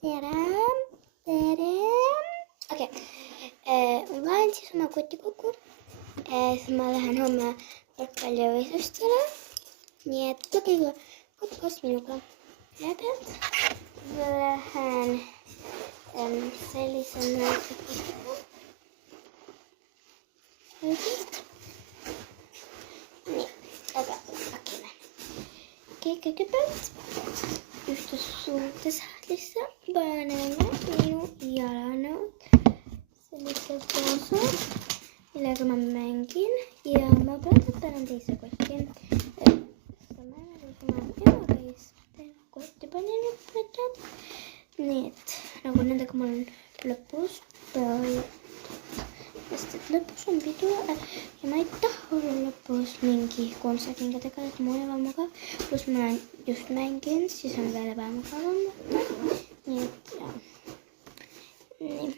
tere. Okei. Laen siis oma kotikokku. Siis ma lähen homme jalgpallivõistlustele. Nii et lugege podcast minuga. Kõigepealt lähen sellise näitekuga. Nii, aga hakime. Kõigepealt ühte suurde sahtlisse paneme minu jalanõud. Sellise poosu, millega ma mängin ja ma panen teise kotti. Kotti panin võtad. Nii et nagu nendega ma olen lõpus peaaegu. Sest et lõpus on pidu ja ma ei taha olla lõpus mingi kontsertingadega, et mu evamuga, kus ma just mängin, siis on veel ebamugavam. Nii et jah. Nii.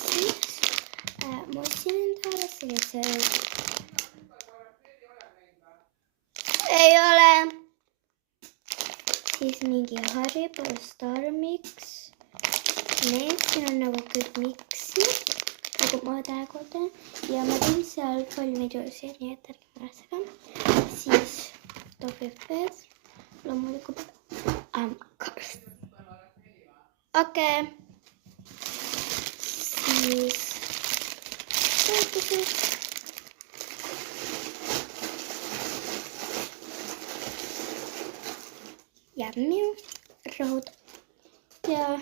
Siis ma otsin endale sellised. Ei ole. Siis mingi Haribo Star Mix. Need siin on nagu kõik miksi. Nagu ma täiega ootan. Ja ma teen seal palju videosid, nii et ärge muretsege. Siis tohviped. Loomulikult karst. Okei. Siis toetused. Ja minu raud ja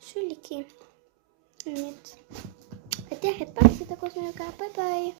suliki. Nii et aitäh, et pääsite koos minuga. Bye bye!